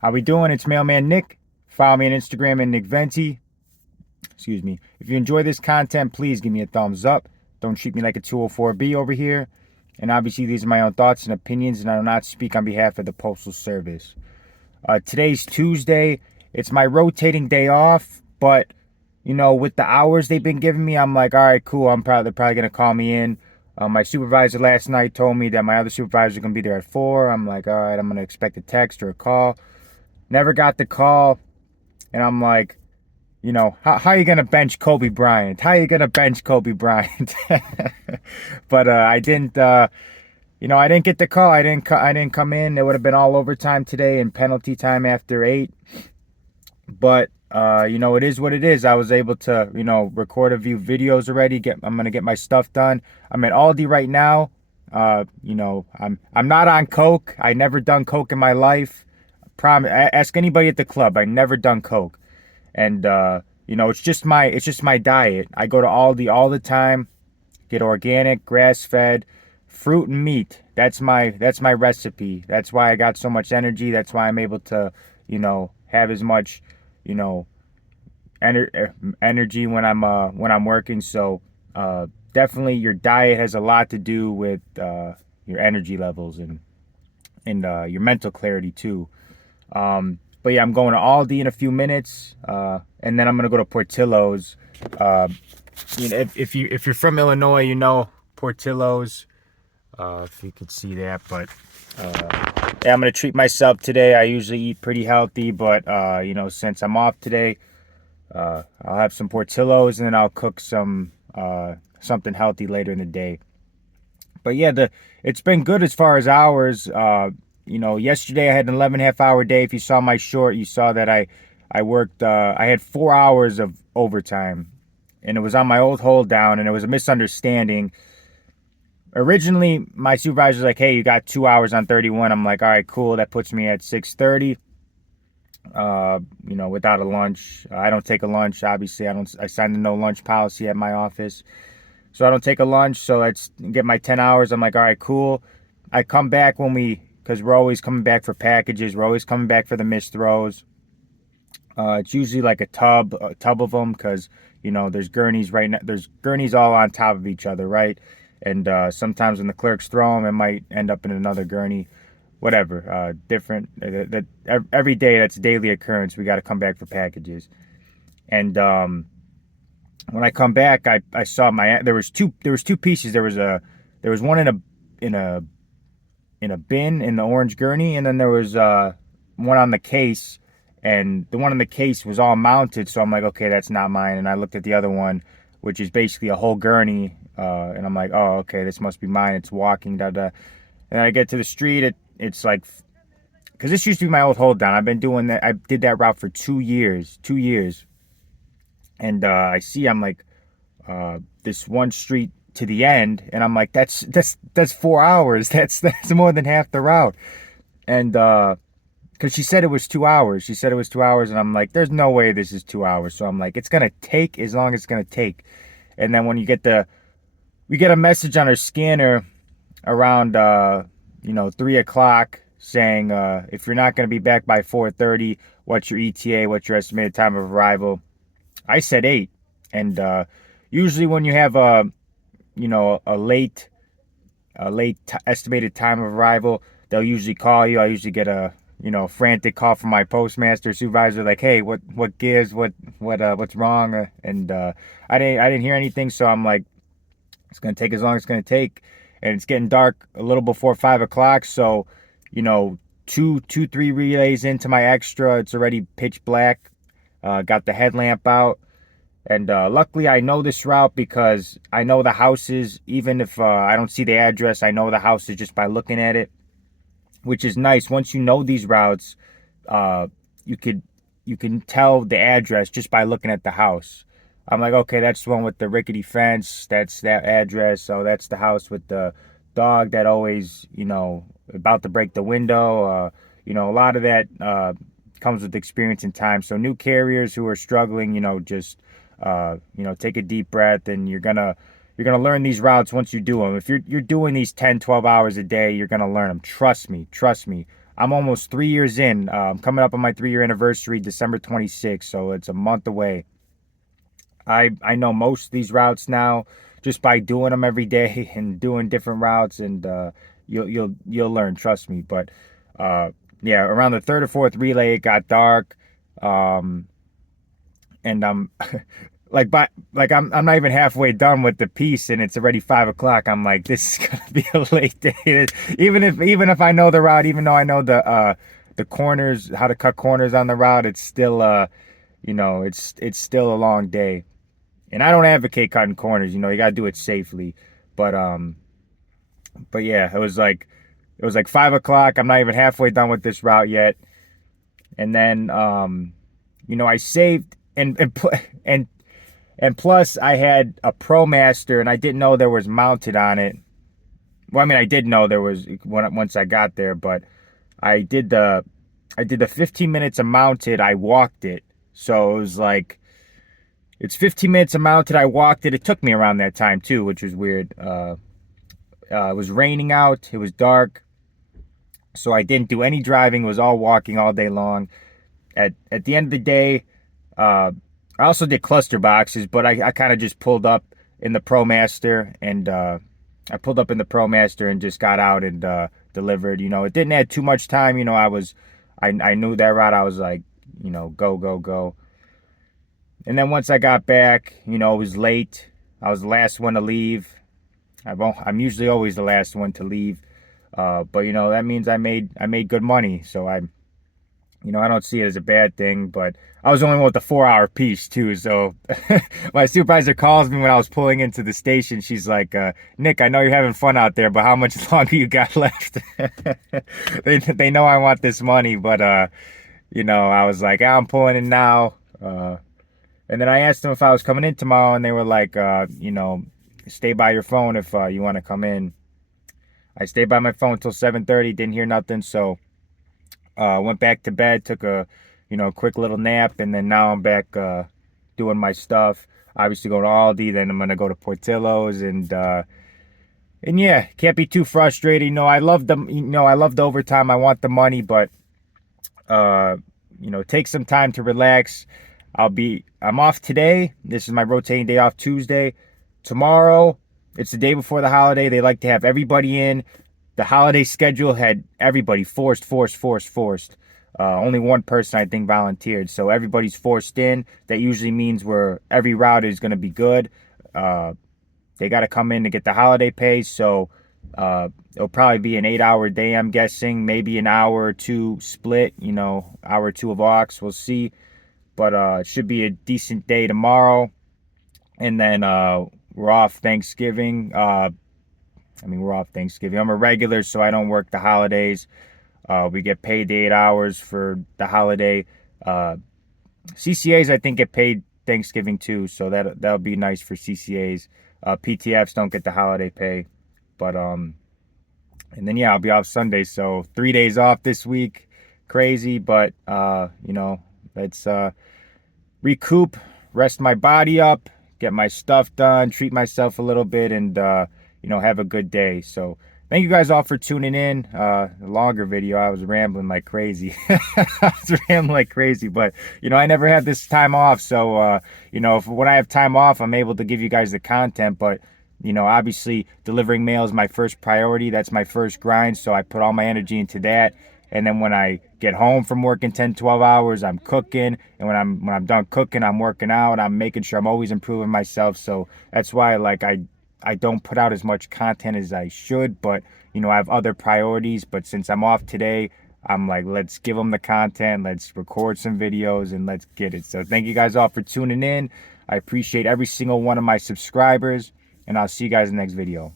How we doing? It's Mailman Nick. Follow me on Instagram at Nick Venti. Excuse me. If you enjoy this content, please give me a thumbs up. Don't treat me like a 204B over here. And obviously, these are my own thoughts and opinions, and I do not speak on behalf of the Postal Service. Today's Tuesday. It's my rotating day off, but with the hours they've been giving me, I'm like, all right, cool. They're probably gonna call me in. My supervisor last night told me that my other supervisor is gonna be there at 4. I'm like, all right, I'm gonna expect a text or a call. Never got the call, and I'm like, how are you gonna bench Kobe Bryant? How are you gonna bench Kobe Bryant? But I didn't get the call. I didn't come in. It would have been all overtime today and penalty time after 8. But it is what it is. I was able to, record a few videos already. I'm gonna get my stuff done. I'm at Aldi right now. I'm not on coke. I never done coke in my life. Ask anybody at the club. I never done coke, and it's just my diet. I go to Aldi all the time, get organic, grass fed, fruit and meat. That's my recipe. That's why I got so much energy. That's why I'm able to, have as much, you know, energy when I'm working. So definitely your diet has a lot to do with your energy levels and your mental clarity too. But yeah, I'm going to Aldi in a few minutes, and then I'm gonna go to Portillo's. If you're from Illinois, Portillo's. If you could see that, but yeah, I'm gonna treat myself today. I usually eat pretty healthy, but since I'm off today, I'll have some Portillo's and then I'll cook something healthy later in the day. But yeah, it's been good as far as hours. Yesterday I had an 11.5 hour day. If you saw my short, you saw that I worked. I had 4 hours of overtime, and it was on my old hold down, and it was a misunderstanding. Originally, my supervisor was like, "Hey, you got 2 hours on 31." I'm like, "All right, cool. That puts me at 6:30. Without a lunch. I don't take a lunch. Obviously, I signed the no lunch policy at my office, so I don't take a lunch. So let's get my 10 hours. I'm like, all right, cool. I come back because we're always coming back for packages. We're always coming back for the missed throws. It's usually like a tub of them because there's gurneys right now. There's gurneys all on top of each other, right? And sometimes when the clerks throw them, it might end up in another gurney. Whatever, different. That every day, that's a daily occurrence. We got to come back for packages. And when I come back, I saw there was two pieces. There was one in a bin in the orange gurney, and then there was one on the case, and the one on the case was all mounted. So I'm like, okay, that's not mine. And I looked at the other one, which is basically a whole gurney, and I'm like, oh, okay, this must be mine. It's walking, da da. And I get to the street, it's like, because this used to be my old hold down. I've been doing that. I did that route for 2 years, and I'm like, this one street to the end, and I'm like, that's 4 hours. That's more than half the route. And because she said it was 2 hours. She said it was 2 hours, and I'm like, there's no way this is 2 hours. So I'm like, it's gonna take as long as it's gonna take. And then when we get a message on our scanner around 3 o'clock saying if you're not gonna be back by 4:30, what's your ETA? What's your estimated time of arrival? I said 8, and usually when you have a late estimated time of arrival, they'll usually call you. I usually get a frantic call from my postmaster supervisor like, hey, what gives, what's wrong? And I didn't hear anything, so I'm like, it's gonna take as long as it's gonna take, and it's getting dark a little before 5 o'clock. So three relays into my extra, it's already pitch black. Got the headlamp out. And luckily, I know this route because I know the houses. Even if I don't see the address, I know the houses just by looking at it, which is nice. Once you know these routes, you can tell the address just by looking at the house. I'm like, okay, that's the one with the rickety fence. That's that address. So that's the house with the dog that always, about to break the window. A lot of that comes with experience and time. So new carriers who are struggling, just take a deep breath, and you're gonna learn these routes once you do them. If you're doing these 10, 12 hours a day, you're gonna learn them. Trust me. I'm almost 3 years in. I'm coming up on my 3-year anniversary, December 26th, so it's a month away. I know most of these routes now just by doing them every day and doing different routes, and you'll learn, trust me. But yeah, around the third or fourth relay, it got dark, and I'm I'm not even halfway done with the piece, and it's already 5 o'clock. I'm like, this is gonna be a late day. Even if I know the route, even though I know the corners, how to cut corners on the route, it's still it's still a long day. And I don't advocate cutting corners. You gotta do it safely. But yeah, it was like 5 o'clock. I'm not even halfway done with this route yet. And then I saved and plus I had a ProMaster and I didn't know there was mounted on it. Well, I mean I did know there was once I got there, but I did the 15 minutes of mounted. I walked it, so it was like. It's 15 minutes of mounted. I walked it. It took me around that time too, which was weird. It was raining out. It was dark. So I didn't do any driving. It was all walking all day long. At the end of the day, I also did cluster boxes, but I kind of just pulled up in the ProMaster and just got out and delivered. It didn't add too much time. I knew that route. I was like, go, go, go. And then once I got back, it was late. I was the last one to leave. I'm usually always the last one to leave. But that means I made good money. So I don't see it as a bad thing. But I was only with the 4-hour piece too. So my supervisor calls me when I was pulling into the station. She's like, Nick, I know you're having fun out there, but how much longer you got left? They know I want this money, but I was like, I'm pulling in now. And then I asked them if I was coming in tomorrow, and they were like, stay by your phone if you want to come in. I stayed by my phone until 7:30, didn't hear nothing, so went back to bed, took a quick little nap, and then now I'm back doing my stuff. Obviously going to Aldi, then I'm gonna go to Portillo's, and yeah, can't be too frustrated. I love the overtime. I want the money, but take some time to relax. I'm off today. This is my rotating day off Tuesday. Tomorrow, it's the day before the holiday. They like to have everybody in. The holiday schedule had everybody forced. Only one person, I think, volunteered. So everybody's forced in. That usually means every route is going to be good. They got to come in to get the holiday pay. So it'll probably be an 8-hour day, I'm guessing. Maybe an hour or two split, hour or two of aux. We'll see. But it should be a decent day tomorrow. And then we're off Thanksgiving. We're off Thanksgiving. I'm a regular, so I don't work the holidays. We get paid 8 hours for the holiday. CCAs, I think, get paid Thanksgiving too, so that'll be nice for CCAs. PTFs don't get the holiday pay. But and then yeah, I'll be off Sunday, so 3 days off this week. Crazy, but let's recoup, rest my body up, get my stuff done, treat myself a little bit, and have a good day. So thank you guys all for tuning in. A longer video. I was rambling like crazy. But I never had this time off, so when I have time off, I'm able to give you guys the content. But obviously delivering mail is my first priority. That's my first grind, so I put all my energy into that. And then when I get home from working 10, 12 hours, I'm cooking. And when I'm done cooking, I'm working out. I'm making sure I'm always improving myself. So that's why I don't put out as much content as I should. But, I have other priorities. But since I'm off today, I'm like, let's give them the content. Let's record some videos and let's get it. So thank you guys all for tuning in. I appreciate every single one of my subscribers. And I'll see you guys in the next video.